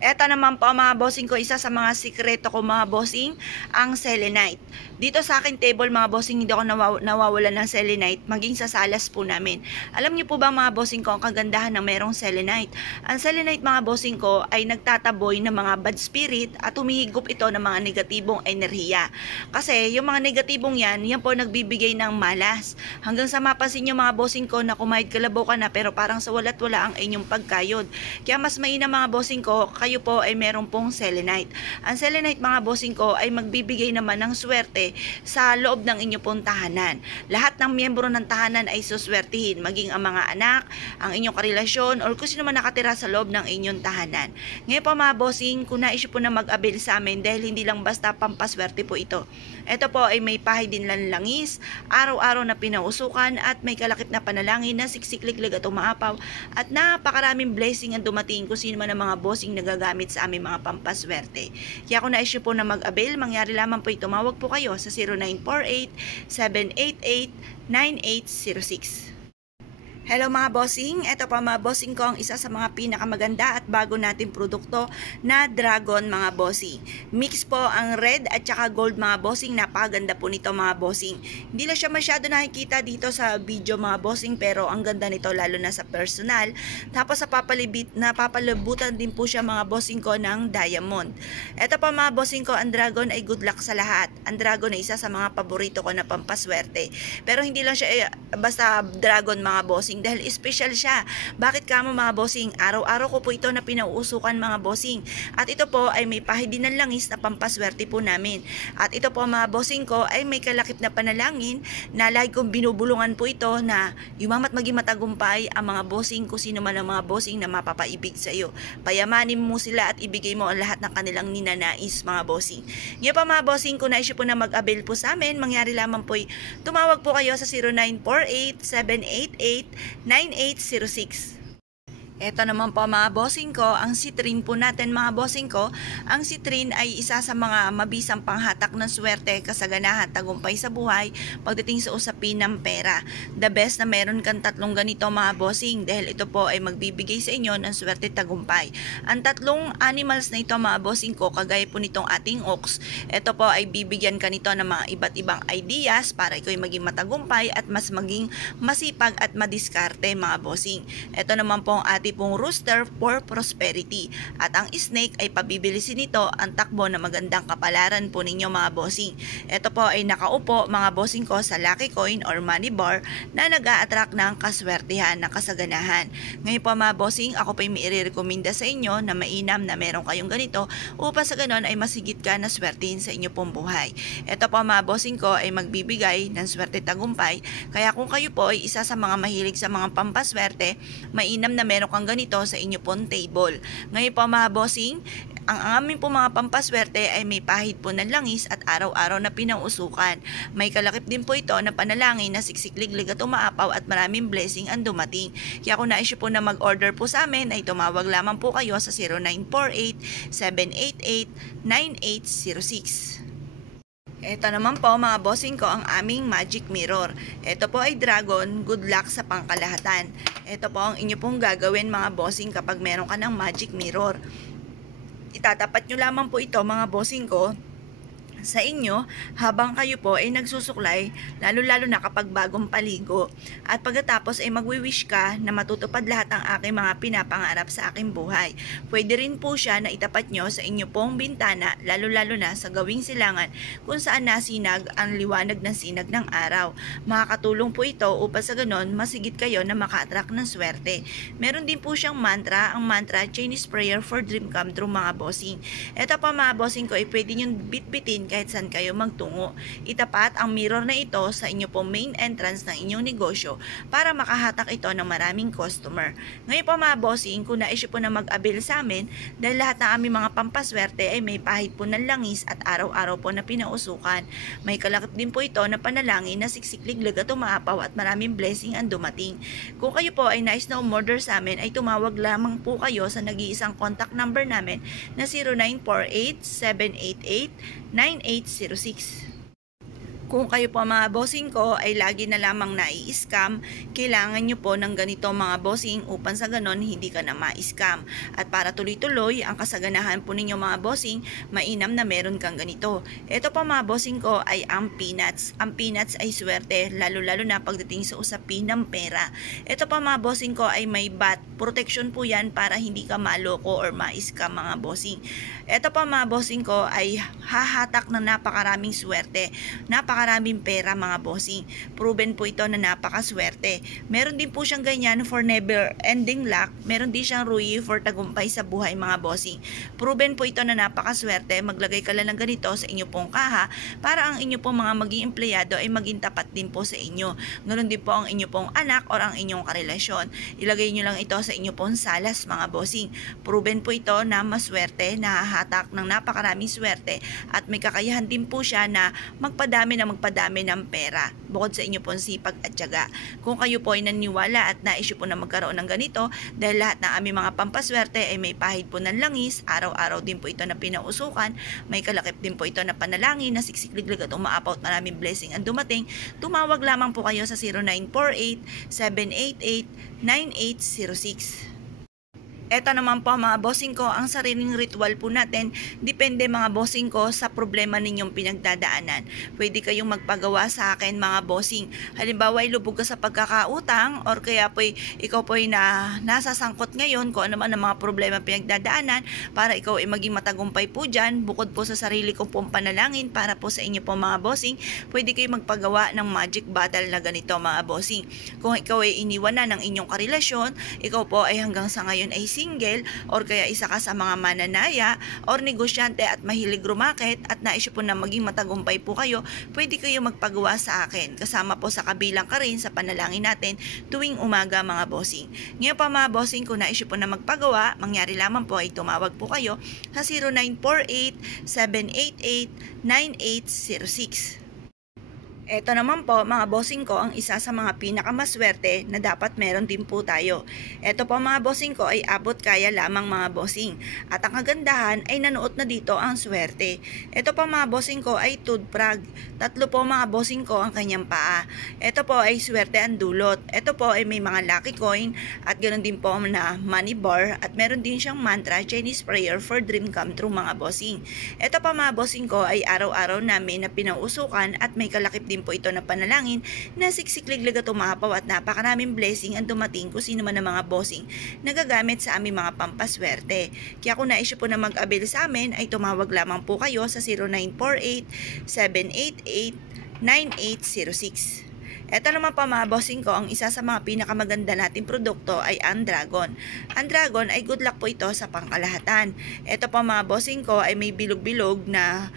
Eto naman po mga bossing ko, isa sa mga sikreto ko mga bossing, ang selenite. Dito sa akin table mga bossing, hindi ako nawawalan ng selenite, maging sa salas po namin. Alam niyo po ba mga bossing ko, ang kagandahan ng merong selenite? Ang selenite mga bossing ko ay nagtataboy ng mga bad spirit at humihigop ito ng mga negatibong enerhiya. Kasi yung mga negatibong yan po nagbibigay ng malas. Hanggang sa mapasin nyo mga bossing ko na kumahid kalabaw ka na pero parang sa walat wala ang inyong pagkayod. Kaya mas mainam mga bossing ko, kayo po ay meron pong selenite. Ang selenite mga bossing ko ay magbibigay naman ng swerte sa loob ng inyong pong tahanan. Lahat ng miyembro ng tahanan ay suswertihin, maging ang mga anak, ang inyong karelasyon, or kung sino man nakatira sa loob ng inyong tahanan. Ngayon po mga bossing, kung nais po na mag-avail sa amin dahil hindi lang basta pampaswerte po ito. Ito po ay may pahay din langis, araw-araw na pinausukan at may kalakip na panalangin na siksikliglig at umaapaw at napakaraming blessing ang dumating kung sino man ang mga bossing nagagamit sa aming mga pampaswerte. Kaya kung na-issue po na mag-avail, mangyari lamang po tumawag po kayo sa 0948-788-9806. Hello mga bossing, ito pa mga bossing ko ang isa sa mga pinakamaganda at bago nating produkto na dragon mga bossing. Mix po ang red at saka gold mga bossing, napakaganda po nito mga bossing. Hindi lang siya masyado nakikita dito sa video mga bossing pero ang ganda nito lalo na sa personal. Tapos napapalabutan din po siya mga bossing ko ng diamond. Ito pa mga bossing ko, ang dragon ay good luck sa lahat. Ang dragon ay isa sa mga paborito ko na pampaswerte. Pero hindi lang siya basta dragon mga bossing dahil special siya. Bakit kamo mga bossing? Araw-araw ko po ito na pinauusukan mga bossing. At ito po ay may pahid ng langis na pampaswerte po namin. At ito po mga bossing ko ay may kalakip na panalangin na lagi kong binubulungan po ito na yumamat maging matagumpay ang mga bossing kung sino man ang mga bossing na mapapaibig sa iyo. Payamanin mo sila at ibigay mo ang lahat ng kanilang ninanais mga bossing. Ngayon pa mga bossing, kung na-issue po na mag-avail po sa amin, mangyari lamang po tumawag po kayo sa 0948-788-9806. Ito naman po mga bossing ko, ang citrine po natin mga bossing ko. Ang citrine ay isa sa mga mabisang panghatak ng swerte, kasaganahan, tagumpay sa buhay pagdating sa usapin ng pera. The best na meron kang tatlong ganito mga bossing dahil ito po ay magbibigay sa inyo ng swerte tagumpay. Ang tatlong animals na ito mga bossing ko, kagaya po nitong ating ox, ito po ay bibigyan ka nito ng mga iba't ibang ideas para ikaw ay maging matagumpay at mas maging masipag at madiskarte mga bossing. Ito naman po ang ating pong rooster for prosperity. At ang snake ay pabibilisin nito ang takbo na magandang kapalaran po ninyo mga bossing. Ito po ay nakaupo mga bossing ko sa lucky coin or money bar na nag-a-attract ng kaswertihan, ng kasaganahan. Ngayon po mga bossing, ako pa may i-recommenda sa inyo na mainam na meron kayong ganito upang sa ganon ay masigit ka na swertihin sa inyo pong buhay. Ito po mga bossing ko ay magbibigay ng swerte tagumpay. Kaya kung kayo po ay isa sa mga mahilig sa mga pampaswerte, mainam na meron kang ganito sa inyo pong table. Ngayon po mga bossing, ang amin po mga pampaswerte ay may pahid po ng langis at araw-araw na pinausukan. May kalakip din po ito na panalangin na siksikliglig at umaapaw at maraming blessing ang dumating. Kaya kung na-issue po na mag-order po sa amin ay tumawag lamang po kayo sa 0948-788-9806. Ito naman po mga bossing ko ang aming magic mirror. Ito po ay dragon, good luck sa pangkalahatan. Ito po ang inyo pong gagawin mga bossing kapag meron ka ng magic mirror. Itatapat nyo lamang po ito mga bossing ko sa inyo habang kayo po ay nagsusuklay, lalo-lalo na kapag bagong paligo. At pagkatapos ay magwi-wish ka na matutupad lahat ng aking mga pinapangarap sa aking buhay. Pwede rin po siya na itapat nyo sa inyo pong bintana, lalo-lalo na sa gawing silangan kung saan nasinag ang liwanag ng sinag ng araw. Makakatulong po ito upang sa ganon masigit kayo na maka-attract ng swerte. Meron din po siyang mantra, ang mantra Chinese prayer for dream come true mga bossing. Ito pa mga bossing ko ay pwede nyo bitbitin kahit saan kayo magtungo. Itapat ang mirror na ito sa inyo pong main entrance ng inyong negosyo para makahatak ito ng maraming customer. Ngayon po mga bossing, kung na-issue po na mag-avail sa amin, dahil lahat ng aming mga pampaswerte ay may pahid po ng langis at araw-araw po na pinausukan. May kalakip din po ito na panalangin na siksikliglig at umaapaw at maraming blessing ang dumating. Kung kayo po ay nais na umorder sa amin, ay tumawag lamang po kayo sa nag-iisang contact number namin na 0948-788-9806. Kung kayo po mga bossing ko ay lagi na lamang nai-scam, kailangan nyo po ng ganito mga bossing upang sa ganon hindi ka na ma-scam. At para tuloy-tuloy ang kasaganahan po ninyo mga bossing, mainam na meron kang ganito. Ito po mga bossing ko ay ang peanuts. Ang peanuts ay swerte, lalo-lalo na pagdating sa usapin ng pera. Ito po mga bossing ko ay may bat. Protection po yan para hindi ka maloko or ma-scam mga bossing. Ito po mga bossing ko ay hahatak ng napakaraming swerte. Napakaraming pera mga bossing. Proven po ito na napakaswerte. Meron din po siyang ganyan for never ending luck. Meron din siyang ruyi for tagumpay sa buhay mga bossing. Proven po ito na napakaswerte. Maglagay ka lang ng ganito sa inyo pong kaha para ang inyo pong mga maging empleyado ay maging tapat din po sa inyo. Ganon din po ang inyo pong anak or ang inyong karelasyon. Ilagay nyo lang ito sa inyo pong salas mga bossing. Proven po ito na maswerte, nahahatak ng napakaraming swerte at may kakayahan din po siya na magpadami ng pera bukod sa inyo pong sipag at tiyaga. Kung kayo po ay naniwala at nais po na magkaroon ng ganito dahil lahat ng aming mga pampaswerte ay may pahid po ng langis, araw-araw din po ito na pinausukan, may kalakip din po ito na panalangin na siksikliglig at umaapaut maraming blessing ang dumating, tumawag lamang po kayo sa 0948-788-9806. Eto naman po mga bossing ko, ang sariling ritual po natin, depende mga bossing ko sa problema ninyong pinagdadaanan. Pwede kayong magpagawa sa akin mga bossing. Halimbawa ay lubog ka sa pagkakautang or kaya po ikaw po ay nasasangkot ngayon kung ano man ang mga problema pinagdadaanan para ikaw ay maging matagumpay po dyan. Bukod po sa sarili kong pong panalangin para po sa inyo po mga bossing, pwede kayong magpagawa ng magic bottle na ganito mga bossing. Kung ikaw ay iniwan na ng inyong karelasyon, ikaw po ay hanggang sa ngayon ay single or kaya isa ka sa mga mananaya or negosyante at mahilig rumakit at nais po na maging matagumpay po kayo, pwede kayo magpagawa sa akin. Kasama po sa kabilang ka rin sa panalangin natin tuwing umaga mga bossing. Ngayon pa mga bossing, kung nais po na magpagawa, mangyari lamang po ay tumawag po kayo sa 0948-788-9806. Ito naman po mga bossing ko ang isa sa mga pinakamaswerte na dapat meron din po tayo. Ito po mga bossing ko ay abot kaya lamang mga bossing. At ang kagandahan ay nanuot na dito ang swerte. Ito po mga bossing ko ay toothprag. Tatlo po mga bossing ko ang kanyang paa. Ito po ay swerte ang dulot. Ito po ay may mga lucky coin at ganoon din po na money bar at meron din siyang mantra Chinese prayer for dream come true mga bossing. Ito po mga bossing ko ay araw-araw namin na pinausukan at may kalakip din po ito na panalangin na siksikliglig at umapaw at napakaraming blessing ang dumating kung sino man ang mga bossing nagagamit sa aming mga pampaswerte. Kaya kung nais po na mag-avail sa amin ay tumawag lamang po kayo sa 0948-788-9806. Ito naman pa mga bossing ko, ang isa sa mga pinakamaganda nating produkto ay ang Dragon. Ang Dragon ay good luck po ito sa pangkalahatan. Ito pa mga bossing ko ay may bilog-bilog na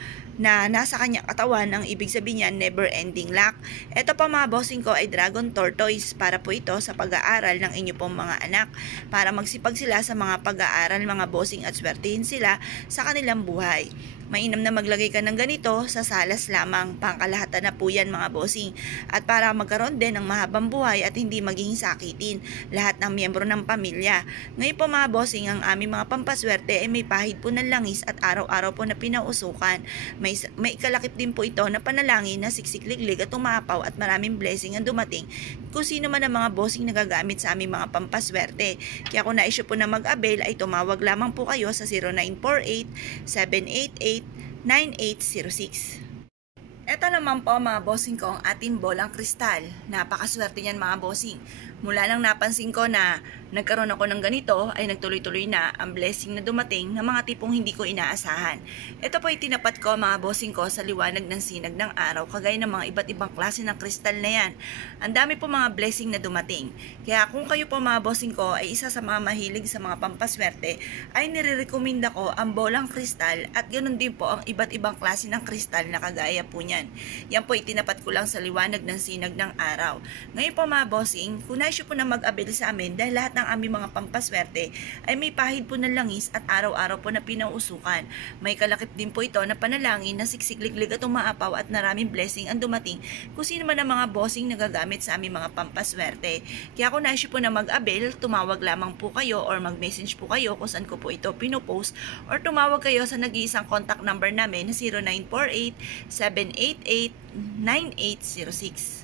nasa kanyang katawan, ang ibig sabihin niya never ending luck. Ito pa mga bossing ko ay Dragon Tortoise para po ito sa pag-aaral ng inyo pong mga anak para magsipag sila sa mga pag-aaral mga bossing at swertihin sila sa kanilang buhay. Mainam na maglagay ka ng ganito sa salas lamang, pangkalahatan na po yan mga bossing. At para magkaroon din ng mahabang buhay at hindi maging sakitin lahat ng miyembro ng pamilya. Ngayon po mga bossing, ang aming mga pampaswerte ay may pahid po ng langis at araw-araw po na pinausukan. May kalakip din po ito na panalangin na siksikliglig at umapaw at maraming blessing ang dumating kung sino man ang mga bossing nagagamit sa aming mga pampaswerte. Kaya kung nais po na mag-avail ay tumawag lamang po kayo sa 0948-788-9806. Ito naman po mga bossing ko ang ating bolang kristal. Napakaswerte niyan mga bossing. Mula nang napansin ko na nagkaroon ako ng ganito ay nagtuloy-tuloy na ang blessing na dumating ng mga tipong hindi ko inaasahan. Ito po ay tinapat ko mga bossing ko sa liwanag ng sinag ng araw kagaya ng mga iba't ibang klase ng kristal na yan. Ang dami po mga blessing na dumating. Kaya kung kayo po mga bossing ko ay isa sa mga mahilig sa mga pampaswerte ay nire-recommenda ko ang bolang kristal at ganoon din po ang iba't ibang klase ng kristal na kagaya po niyan. Yan po itinapat ko lang sa liwanag ng sinag ng araw. Ngayon po mga bossing, kung nais nais po na mag-avail sa amin dahil lahat ng aming mga pampaswerte ay may pahid po ng langis at araw-araw po na pinauusukan. May kalakip din po ito na panalangin na siksikliglig at umaapaw at maraming blessing ang dumating kung sino man ang mga bossing na gagamit sa aming mga pampaswerte. Kaya kung nais po na mag-avail, tumawag lamang po kayo or mag-message po kayo kung saan ko po ito pinopost or tumawag kayo sa nag-iisang contact number namin na 0948-788-9806.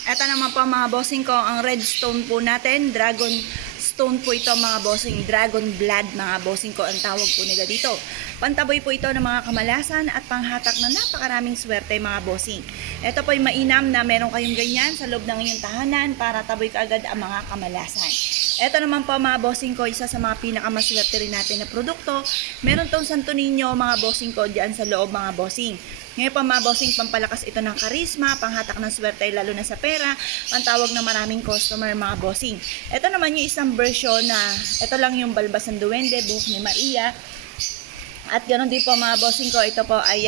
Ito naman po mga bossing ko, ang red stone po natin, dragon stone po ito mga bossing, dragon blood mga bossing ko ang tawag po nila dito. Pantaboy po ito ng mga kamalasan at panghatak na napakaraming swerte mga bossing. Ito po ay mainam na meron kayong ganyan sa loob ng inyong tahanan para taboy kaagad ang mga kamalasan. Ito naman po mga bossing ko, isa sa mga pinakamaswerte rin natin na produkto. Meron tong Santo Niño mga bossing ko dyan sa loob mga bossing. Ngayon pa mga bossing, pampalakas ito ng karisma, panghatak ng swerte lalo na sa pera, pantawag ng maraming customer mga bossing. Ito naman yung isang version na ito lang yung balbas ng duwende, buhok ni Maria. At ganoon din po mga bossing ko, ito po ay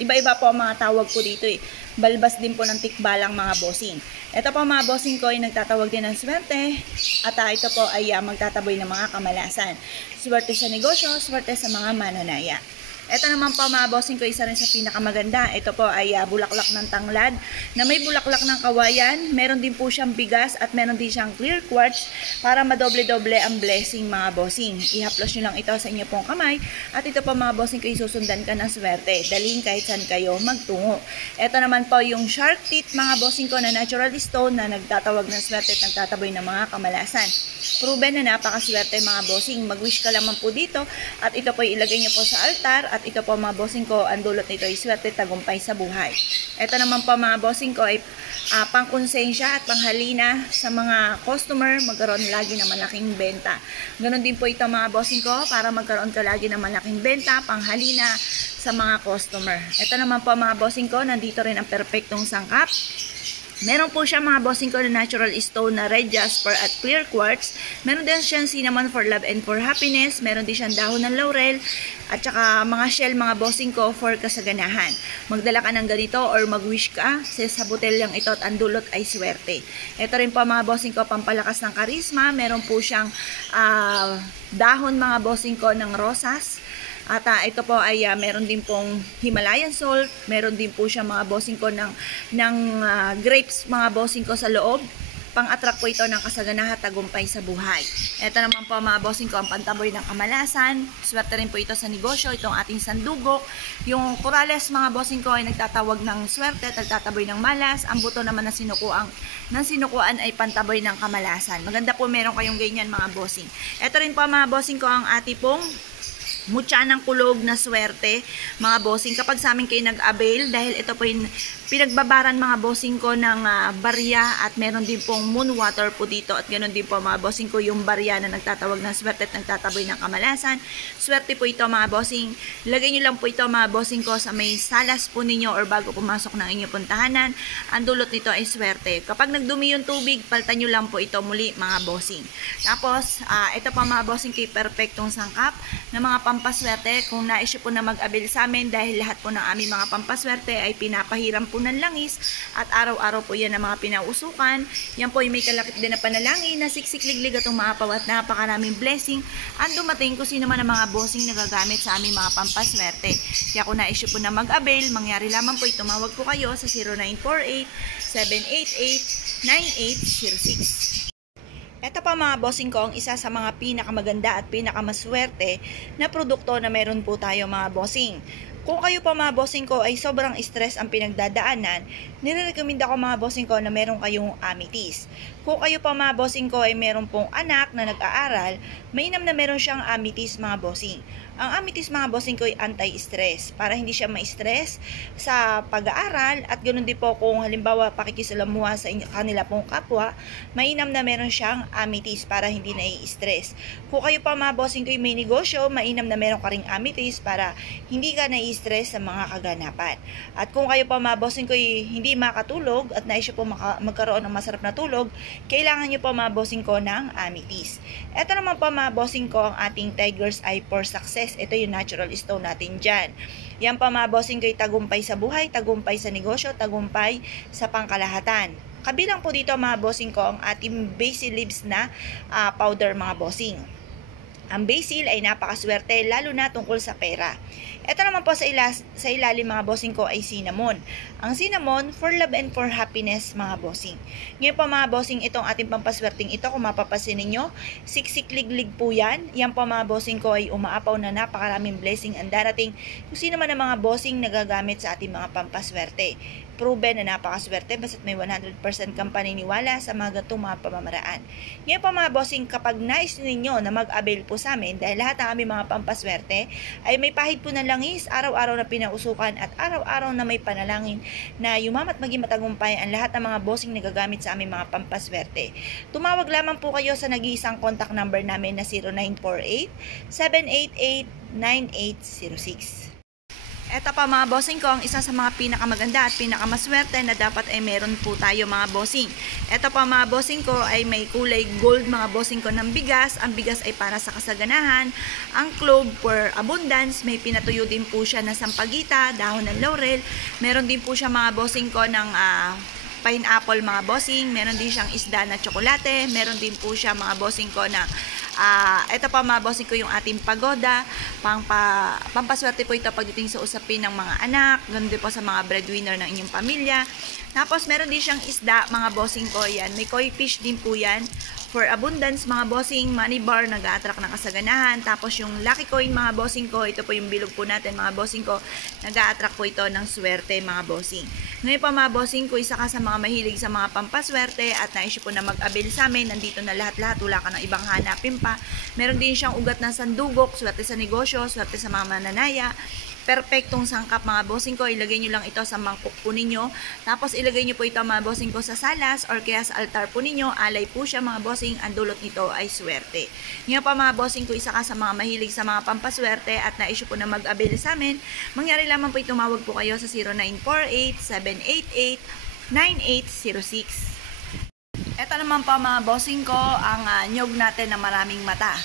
iba-iba po ang mga tawag po dito eh. Balbas din po ng tikbalang mga bossing. Ito po mga bossing ko ay nagtatawag din ng swerte at ito po ay magtataboy ng mga kamalasan. Swerte sa negosyo, swerte sa mga mananaya. Ito naman po mga bossing ko, isa rin sa pinakamaganda. Ito po ay bulaklak ng tanglad na may bulaklak ng kawayan. Meron din po siyang bigas at meron din siyang clear quartz para madoble-doble ang blessing mga bossing. Ihaplos nyo lang ito sa inyo pong kamay at ito po mga bossing ko, isusundan ka ng swerte. Dalhin kahit saan kayo magtungo. Ito naman po yung shark teeth mga bossing ko na natural stone na nagtatawag ng swerte at nagtataboy ng mga kamalasan. Proven na napakaswerte mga bossing. Mag-wish ka lamang po dito at ito po ilagay nyo po sa altar. At ito po mga bossing ko, ang dulot nito ay swerte, tagumpay sa buhay. Ito naman po mga bossing ko ay pangkonsensya at panghalina sa mga customer, magkaroon lagi ng malaking benta. Ganon din po ito mga bossing ko, para magkaroon ka lagi ng malaking benta, panghalina sa mga customer. Ito naman po mga bossing ko, nandito rin ang perfectong sangkap. Meron po siya mga bossing ko na natural stone na red jasper at clear quartz. Meron din siyang cinnamon for love and for happiness. Meron din siyang dahon ng laurel. At saka mga shell mga bossing ko for kasaganahan. Magdala ka ng ganito or mag-wish ka sa botelyang ito at ang dulot ay swerte. Ito rin po mga bossing ko, pampalakas ng karisma. Meron po siyang dahon mga bossing ko ng rosas. At ito po ay meron din pong Himalayan salt, meron din po siya mga bossing ko ng grapes mga bossing ko sa loob. Pang-attract po ito ng kasaganahan, tagumpay sa buhay. Ito naman po mga bossing ko, ang pantaboy ng kamalasan. Swerte rin po ito sa negosyo, itong ating sandugok. Yung corales mga bossing ko ay nagtatawag ng swerte, nagtataboy ng malas. Ang buto naman ng sinukuan ay pantaboy ng kamalasan. Maganda po meron kayong ganyan mga bossing. Ito rin po mga bossing ko, ang ating pong mutya ng kulog na swerte mga bossing kapag sa amin kayo nag-avail, dahil ito po yung pinagbabaran mga bossing ko ng barya at meron din pong moon water po dito at ganoon din po mga bossing ko yung barya na nagtatawag ng swerte at nagtataboy ng kamalasan. Swerte po ito mga bossing. Lagay nyo lang po ito mga bossing ko sa may salas po ninyo or bago pumasok ng inyong puntahanan. Ang dulot nito ay swerte. Kapag nagdumi yung tubig, paltan nyo lang po ito muli mga bossing. Tapos ito pa mga bossing kay perfectong sangkap na mga pampaswerte. Kung nais po na mag-avail sa amin, dahil lahat po ng aming mga pampaswerte ay pinapahiram po ng langis at araw-araw po yan ang mga pinausukan. Yan po ay may kalakip din na panalangin na siksikliglig at umaapaw at napakaraming blessing ang dumating kung sino man ang mga bossing na gagamit sa aming mga pampaswerte. Kaya kung na-issue po na mag-avail, mangyari lamang po tumawag po kayo sa 0948-788-9806. Ito pa mga bossing ko, ang isa sa mga pinakamaganda at pinakamaswerte na produkto na meron po tayo mga bossing. Kung kayo pa mga bossing ko ay sobrang stress ang pinagdadaanan, nire-recommend ako mga bossing ko na meron kayong amethyst. Kung kayo pa mga bossing ko ay meron pong anak na nag-aaral, mainam na meron siyang amethyst mga bossing. Ang amethyst mga bossing ko ay anti-stress para hindi siya ma-stress sa pag-aaral at ganoon din po kung halimbawa pakikisalamuha sa kanila pong kapwa, mainam na meron siyang amethyst para hindi na-stress. Kung kayo pa mga bossing ko ay may negosyo, mainam na meron ka ring amethyst para hindi ka na-stress sa mga kaganapan. At kung kayo pa mga bossing ko ay hindi makatulog at naisyo po magkaroon ng masarap na tulog, kailangan nyo po mga bossing ko ng amethyst. Ito naman po mga bossing ko ang ating Tiger's Eye for Success. Ito yung natural stone natin dyan. Yan pa mga bossing ko ay tagumpay sa buhay, tagumpay sa negosyo, tagumpay sa pangkalahatan. Kabilang po dito mga bossing ko ang ating basil leaves na powder mga bossing. Ang basil ay napakaswerte lalo na tungkol sa pera. Ito naman po sa ilalim mga bossing ko ay cinnamon. Ang cinnamon for love and for happiness mga bossing. Ngayon po mga bossing, itong ating pampaswerteng ito, kung mapapansin ninyo, siksik-liglig po yan. Yan po mga bossing ko ay umaapaw na napakaraming blessing ang darating. Kung sino man ang mga bossing nagagamit sa ating mga pampaswerte. Proven na napakaswerte basta't may 100% kang paniniwala sa mga gatong mga pamamaraan. Ngayon po mga bossing, kapag nais ninyo na mag-avail po sa amin dahil lahat ng aming mga pampaswerte ay may pahid po ng langis, araw-araw na pinausukan at araw-araw na may panalangin na yumamat maging matagumpay ang lahat ng mga bossing na gagamit sa aming mga pampaswerte. Tumawag lamang po kayo sa nag-iisang contact number namin na 0948-788-9806. Ito pa mga bossing ko, ang isa sa mga pinakamaganda at pinakamaswerte na dapat ay meron po tayo mga bossing. Ito pa mga bossing ko ay may kulay gold mga bossing ko ng bigas. Ang bigas ay para sa kasaganahan. Ang clove for abundance. May pinatuyo din po siya na sampagita, dahon ng laurel. Meron din po siya mga bossing ko ng pineapple mga bossing. Meron din siyang isda na tsokolate. Meron din po siya mga bossing ko na ito pa mga bossing ko yung ating pagoda. Pampaswerte po ito pagdating sa usapin ng mga anak, ganun din po sa mga breadwinner ng inyong pamilya. Tapos meron din siyang isda mga bossing ko yan. May koi fish din po yan. For abundance mga bossing, money bar, nag-a-attract ng kasaganahan. Tapos yung lucky coin mga bossing ko, ito po yung bilog po natin mga bossing ko, nag-a-attract po ito ng swerte mga bossing. Ngayon pa mga bossing ko, isa ka sa mga mahilig sa mga pampaswerte at naisip po na mag-avail sa amin. Nandito na lahat-lahat, wala ka ng ibang hanapin pa. Meron din siyang ugat ng sandugok, swerte sa negosyo, swerte sa mga mananaya. Perfectong sangkap mga bossing ko, ilagay nyo lang ito sa mangkok po ninyo. Tapos ilagay nyo po ito mga bossing ko sa salas or kaya sa altar po ninyo. Alay po siya mga bossing, ang dulot nito ay swerte. Ngayon pa mga bossing ko, isa ka sa mga mahilig sa mga pampaswerte at na-issue po na mag-avail sa amin. Mangyari lamang po tumawag po kayo sa 0948-788-9806. Ito naman po mga bossing ko, ang nyog natin na maraming mata.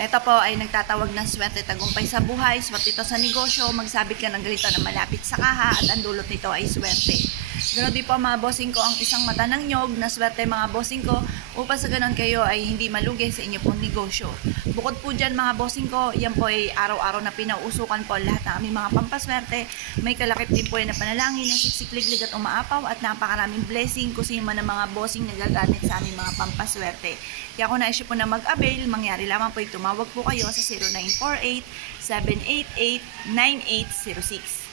Ito po ay nagtatawag ng swerte tagumpay sa buhay, swerte ito sa negosyo, magsabit ka ng ganito na malapit sa kaha at ang dulot nito ay swerte. Ganoon din po mga bossing ko ang isang mata ng nyog na swerte mga bossing ko upang sa ganon kayo ay hindi malugi sa inyo pong negosyo. Bukod po dyan mga bossing ko, yan po ay araw-araw na pinausukan po lahat ng aming mga pampaswerte. May kalakip din po na panalangin na siksikliglig at umaapaw at napakaraming blessing kung sino man ang mga bossing na gagamit sa aming mga pampaswerte. Kaya kung na-issue po na mag-avail, mangyari lamang po tumawag po kayo sa 0948-788-9806.